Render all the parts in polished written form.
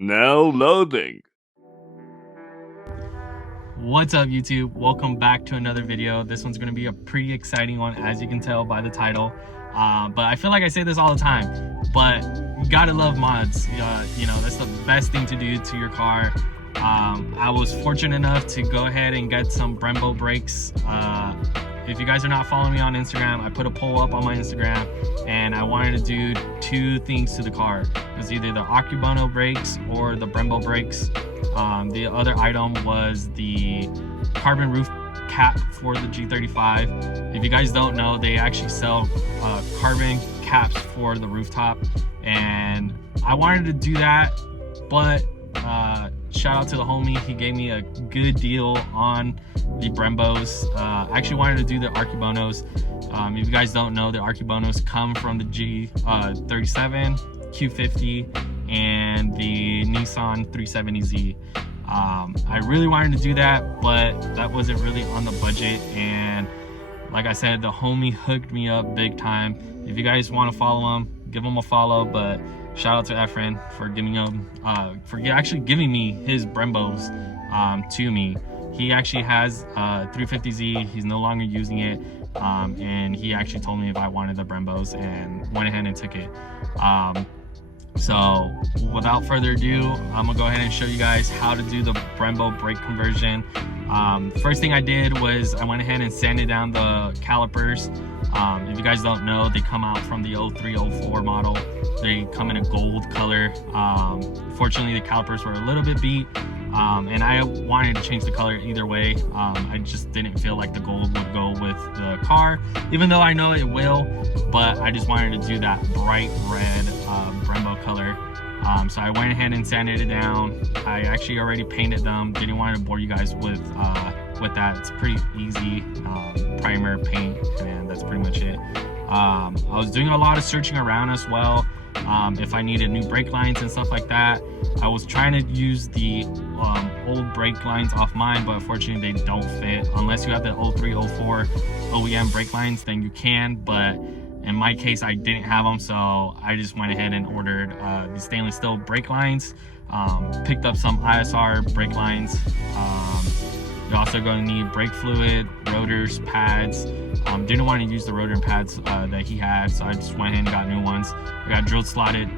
Now loading. What's up, YouTube? Welcome back to another video. This one's going to be a pretty exciting one, as you can tell by the title. But I feel like I say this all the time, but you gotta love mods. You know, that's the best thing to do to your car. I was fortunate enough to go ahead and get some Brembo brakes. If you guys are not following me on Instagram, I put a poll up on my Instagram and I wanted to do two things to the car. It was either the Akebono brakes or the Brembo brakes. The other item was the carbon roof cap for the G35. If you guys don't know, they actually sell carbon caps for the rooftop, and I wanted to do that, but shout out to the homie, he gave me a good deal on the Brembos. I actually wanted to do the Akebonos. If you guys don't know, the Akebonos come from the G37, Q50, and the Nissan 370Z. I really wanted to do that, but that wasn't really on the budget, and like I said, the homie hooked me up big time. If you guys want to follow him, give him a follow. But shout out to Efren for giving him actually giving me his Brembos to me. He actually has 350Z. He's no longer using it, and he actually told me if I wanted the Brembos and went ahead and took it. So without further ado, I'm gonna go ahead and show you guys how to do the Brembo brake conversion. First thing I did was I went ahead and sanded down the calipers. If you guys don't know, they come out from the 03-04 model. They come in a gold color. Fortunately, the calipers were a little bit beat, and I wanted to change the color either way. I just didn't feel like the gold would go with the car, even though I know it will, but I just wanted to do that bright red Brembo color. So I went ahead and sanded it down. I actually already painted them. Didn't want to bore you guys with that. It's pretty easy, primer, paint, and that's pretty much it. I was doing a lot of searching around as well, if I needed new brake lines and stuff like that. I was trying to use the old brake lines off mine, but unfortunately they don't fit. Unless you have the 03-04 OEM brake lines, then you can, but in my case I didn't have them, so I just went ahead and ordered the stainless steel brake lines. Picked up some ISR brake lines. You're also going to need brake fluid, rotors, pads. Didn't want to use the rotor and pads that he had, so I just went ahead and got new ones. I got drill slotted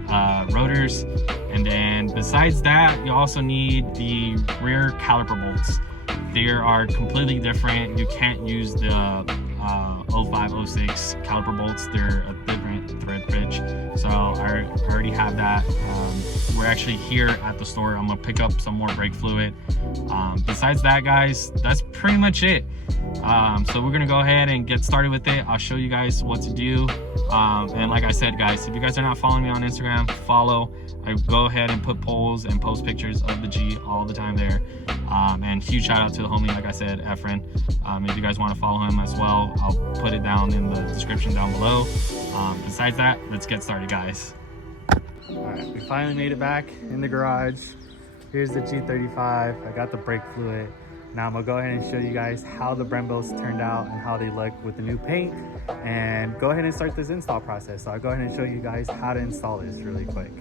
rotors, and then besides that, you also need the rear caliper bolts. They are completely different. You can't use the 05-06 caliper bolts. They're a different thread pitch, so I already have that. We're actually here at the store. I'm gonna pick up some more brake fluid. Besides that, guys, that's pretty much it. So we're gonna go ahead and get started with it. I'll show you guys what to do, and like I said, guys, if you guys are not following me on Instagram, follow. I go ahead and put polls and post pictures of the G all the time there. And huge shout out to the homie, like I said, Efren. If you guys want to follow him as well, I'll put it down in the description down below. Besides that, let's get started, guys. All right, we finally made it back in the garage. Here's the G35. I got the brake fluid. Now I'm gonna go ahead and show you guys how the Brembos turned out and how they look with the new paint, and go ahead and start this install process. So I'll go ahead and show you guys how to install this really quick.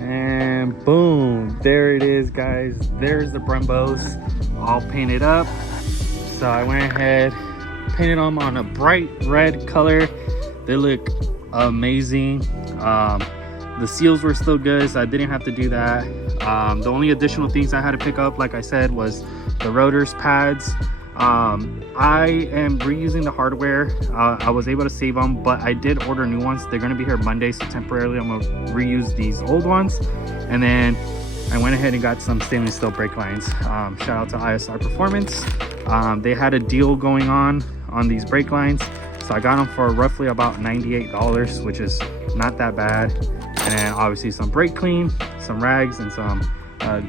And boom, there it is, guys. There's the Brembos all painted up. So I went ahead, painted them on a bright red color. They look amazing. The seals were still good, so I didn't have to do that. The only additional things I had to pick up, like I said, was the rotors, pads. I am reusing the hardware. I was able to save them, but I did order new ones. They're going to be here Monday, so temporarily I'm going to reuse these old ones. And then I went ahead and got some stainless steel brake lines. Shout out to ISR Performance. They had a deal going on these brake lines, so I got them for roughly about $98, which is not that bad. And then obviously some brake clean, some rags, and some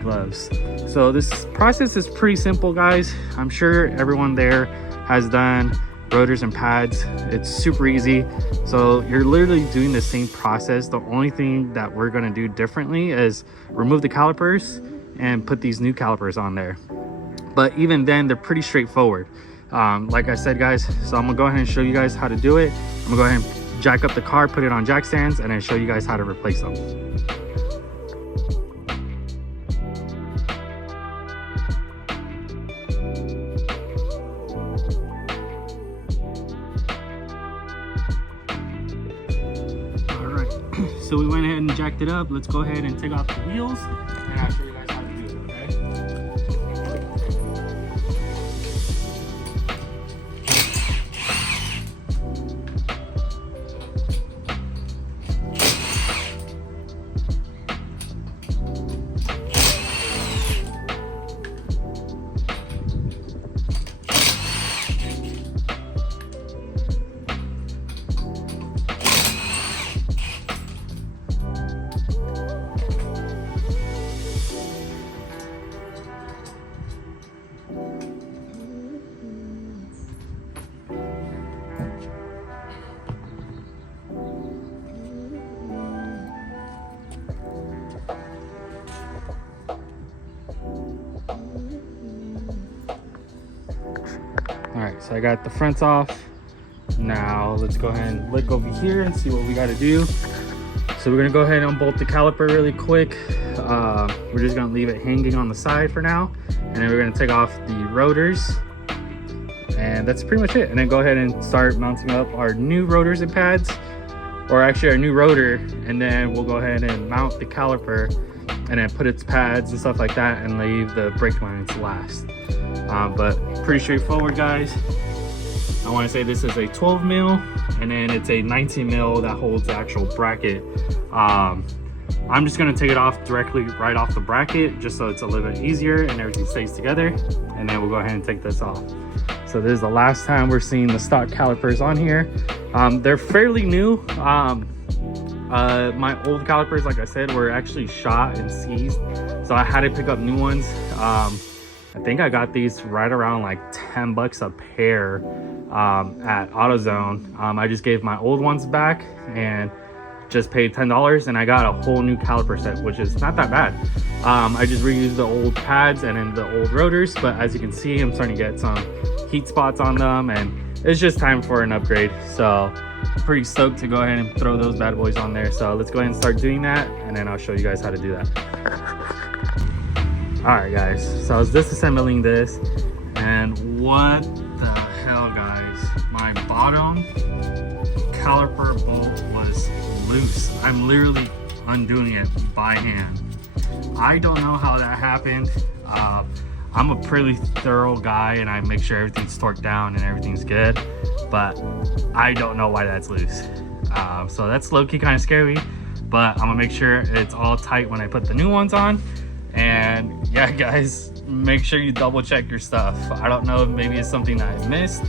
gloves. So this process is pretty simple, guys. I'm sure everyone there has done rotors and pads. It's super easy. So you're literally doing the same process. The only thing that we're going to do differently is remove the calipers and put these new calipers on there. But even then, they're pretty straightforward. Like I said, guys, so I'm gonna go ahead and show you guys how to do it. I'm gonna go ahead and jack up the car, put it on jack stands, and then show you guys how to replace them. so we went ahead and jacked it up. Let's go ahead and take off the wheels, and I'll show you guys how to do it, okay? Alright, so I got the fronts off. Now let's go ahead and look over here and see what we got to do. So we're going to go ahead and unbolt the caliper really quick. We're just going to leave it hanging on the side for now. And then we're going to take off the rotors. And that's pretty much it. And then go ahead and start mounting up our new rotors and pads. Or actually our new rotor. And then we'll go ahead and mount the caliper. And then put its pads and stuff like that. And leave the brake lines last. But pretty straightforward, guys. I want to say this is a 12 mil, and then it's a 19 mil that holds the actual bracket. I'm just going to take it off directly right off the bracket just so it's a little bit easier and everything stays together, and then we'll go ahead and take this off. So this is the last time we're seeing the stock calipers on here. They're fairly new. My old calipers, like I said, were actually shot and seized, so I had to pick up new ones. I think I got these right around like 10 bucks a pair at AutoZone. I just gave my old ones back and just paid $10, and I got a whole new caliper set, which is not that bad. I just reused the old pads and then the old rotors, but as you can see, I'm starting to get some heat spots on them, and it's just time for an upgrade. So pretty stoked to go ahead and throw those bad boys on there. So let's go ahead and start doing that, and then I'll show you guys how to do that. All right, guys, so I was disassembling this, and what the hell, guys, my bottom caliper bolt was loose. I'm literally undoing it by hand. I don't know how that happened. I'm a pretty thorough guy, and I make sure everything's torqued down and everything's good, but I don't know why that's loose. So that's low-key kind of scary, but I'm gonna make sure it's all tight when I put the new ones on. And yeah, guys, make sure you double check your stuff. I don't know if maybe it's something that I missed,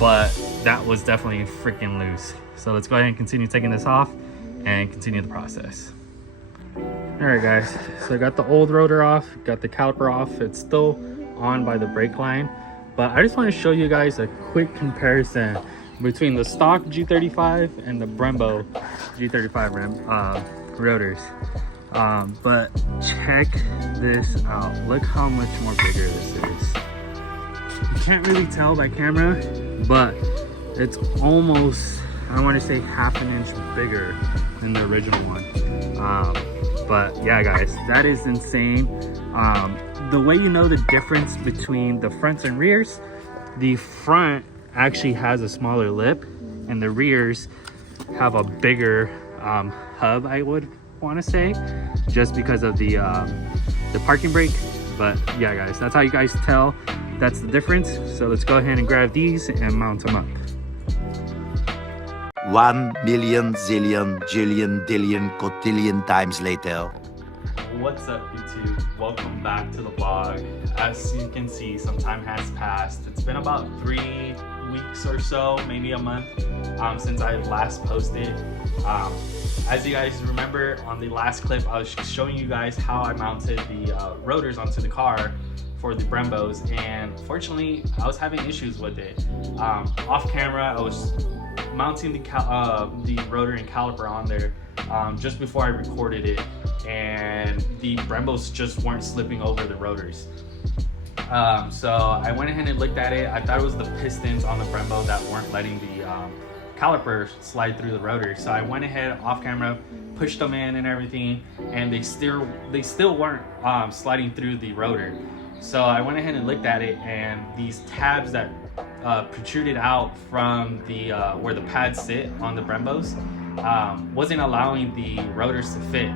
but that was definitely freaking loose. So let's go ahead and continue taking this off and continue the process. All right, guys, so I got the old rotor off, got the caliper off. It's still on by the brake line, but I just want to show you guys a quick comparison between the stock G35 and the Brembo G35 rotors. But check this out. Look how much more bigger this is. You can't really tell by camera, but it's almost, I want to say, half an inch bigger than the original one. But yeah, guys, that is insane. The way you know the difference between the fronts and rears, the front actually has a smaller lip and the rears have a bigger hub, I would want to say, just because of the parking brake. But yeah, guys, that's how you guys tell that's the difference. So let's go ahead and grab these and mount them up. 1 million zillion jillion dillion cotillion times later. What's up, YouTube? Welcome back to the vlog. As you can see, some time has passed. It's been about 3 weeks or so, maybe a month, since I last posted. As you guys remember, on the last clip, I was showing you guys how I mounted the rotors onto the car for the Brembos, and fortunately, I was having issues with it. Off camera, I was mounting the rotor and caliper on there just before I recorded it, and the Brembos just weren't slipping over the rotors. So I went ahead and looked at it. I thought it was the pistons on the Brembo that weren't letting the caliper slide through the rotor. So I went ahead off camera, pushed them in and everything, and they still weren't sliding through the rotor. So I went ahead and looked at it, and these tabs that protruded out from the where the pads sit on the Brembos, wasn't allowing the rotors to fit.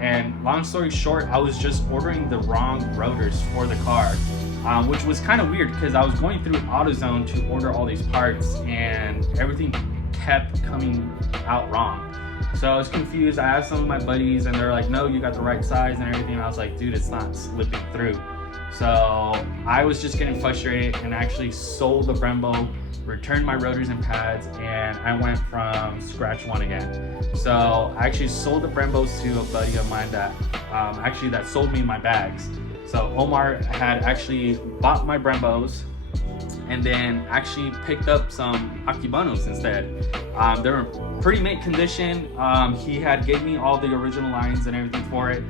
And long story short, I was just ordering the wrong rotors for the car, which was kind of weird because I was going through AutoZone to order all these parts and everything kept coming out wrong. So I was confused. I asked some of my buddies and they're like, no, you got the right size and everything. And I was like, dude, it's not slipping through. So I was just getting frustrated and actually sold the Brembo, returned my rotors and pads, and I went from scratch one again. So I actually sold the Brembos to a buddy of mine that that sold me my bags. So Omar had actually bought my Brembos and then actually picked up some Akibanos instead. They were pretty mint condition. He had gave me all the original lines and everything for it.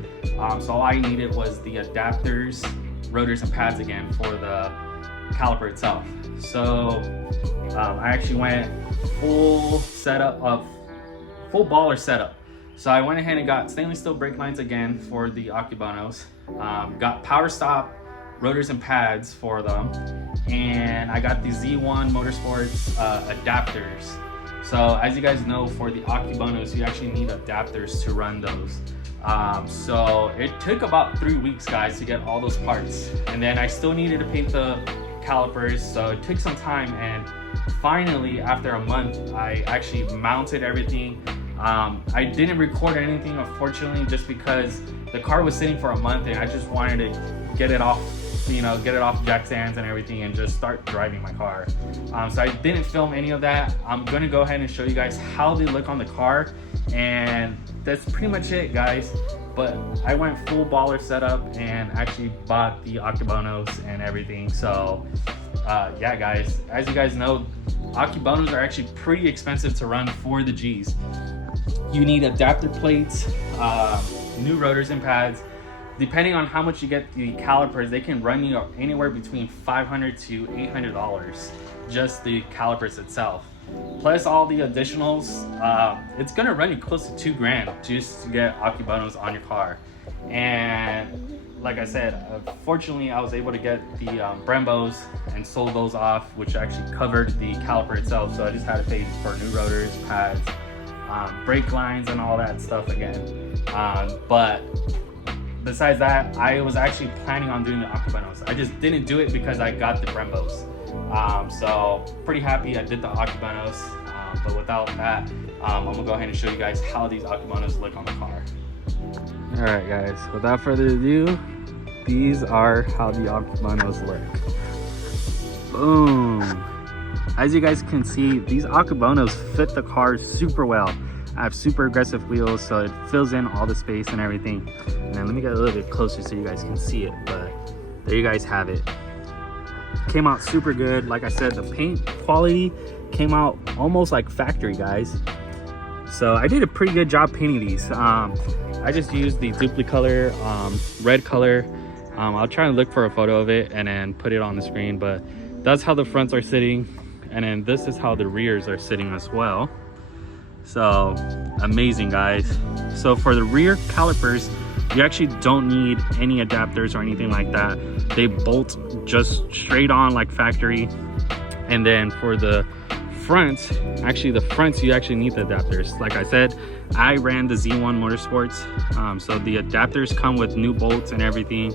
So all I needed was the adapters, rotors and pads again for the caliper itself. So I actually went full setup of full baller setup. So I went ahead and got stainless steel brake lines again for the Akibanos. Got power stop rotors and pads for them, and I got the Z1 Motorsports adapters. So as you guys know, for the Akibanos, you actually need adapters to run those. So it took about 3 weeks, guys, to get all those parts, and then I still needed to paint the calipers, so it took some time. And finally, after a month, I actually mounted everything. I didn't record anything, unfortunately, just because the car was sitting for a month and I just wanted to get it off, get it off jack stands and everything and just start driving my car. So I didn't film any of that. I'm gonna go ahead and show you guys how they look on the car, and that's pretty much it, guys. But I went full baller setup and actually bought the Akibanos and everything. So yeah, guys, as you guys know, Akibanos are actually pretty expensive to run for the G's. You need adapter plates, new rotors and pads. Depending on how much you get the calipers, they can run you anywhere between $500 to $800, just the calipers itself. Plus all the additionals, it's gonna run you close to $2 grand just to get Akibanos on your car. And like I said, fortunately I was able to get the Brembos and sold those off, which actually covered the caliper itself. So I just had to pay for new rotors, pads, brake lines and all that stuff again. But besides that, I was actually planning on doing the Akibanos. I just didn't do it because I got the Brembos. So pretty happy I did the Akibanos, but without that, I'm gonna go ahead and show you guys how these Akibanos look on the car. All right, guys, without further ado, these are how the Akibanos look. Boom. As you guys can see, these Akibanos fit the car super well. I have super aggressive wheels, so it fills in all the space and everything. And then let me get a little bit closer so you guys can see it, but there you guys have it. Came out super good. Like I said, the paint quality came out almost like factory, guys. So I did a pretty good job painting these. I just used the Duplicolor red color. I'll try and look for a photo of it and then put it on the screen, but that's how the fronts are sitting. And then this is how the rears are sitting as well. So amazing, guys. So for the rear calipers, you actually don't need any adapters or anything like that. They bolt just straight on like factory. And then for the fronts, you actually need the adapters. Like I said, I ran the Z1 Motorsports, so the adapters come with new bolts and everything,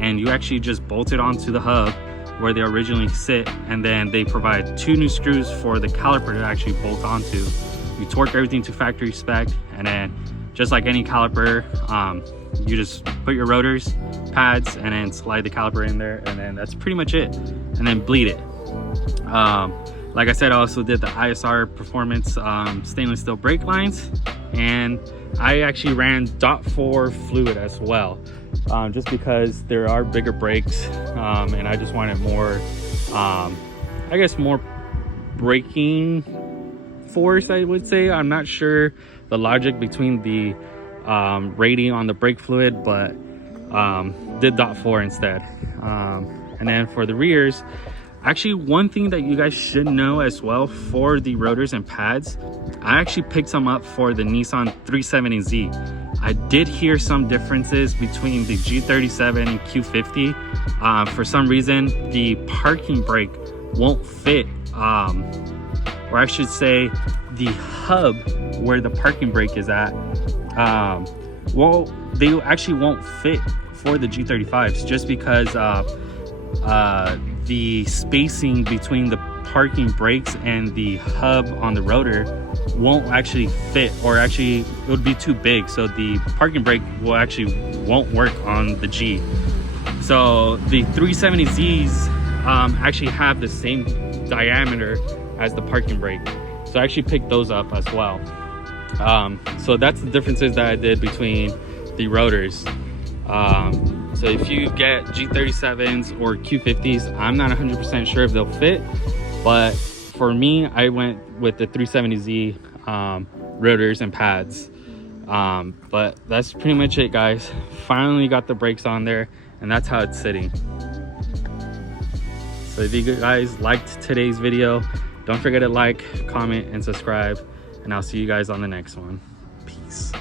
and you actually just bolt it onto the hub where they originally sit, and then they provide 2 new screws for the caliper to actually bolt onto. You torque everything to factory spec, and then just like any caliper, you just put your rotors, pads, and then slide the caliper in there, and then that's pretty much it, and then bleed it. Like I said, I also did the ISR Performance stainless steel brake lines, and I actually ran .4 fluid as well, just because there are bigger brakes, and I just wanted more, I guess more braking force, I would say. I'm not sure the logic between the rating on the brake fluid, but did .4 instead. And then for the rears, actually one thing that you guys should know as well, for the rotors and pads, I actually picked some up for the Nissan 370Z. I did hear some differences between the G37 and Q50. For some reason, the parking brake won't fit, or I should say the hub where the parking brake is at, well, they actually won't fit for the G35s, just because the spacing between the parking brakes and the hub on the rotor won't actually fit, or actually it would be too big, so the parking brake will actually won't work on the G. So the 370Zs actually have the same diameter as the parking brake, so I actually picked those up as well. So that's the differences that I did between the rotors. So if you get G37s or Q50s, I'm not 100% sure if they'll fit, but for me, I went with the 370Z rotors and pads. But that's pretty much it, guys. Finally got the brakes on there, and that's how it's sitting. So if you guys liked today's video, don't forget to like, comment, and subscribe, and I'll see you guys on the next one. Peace.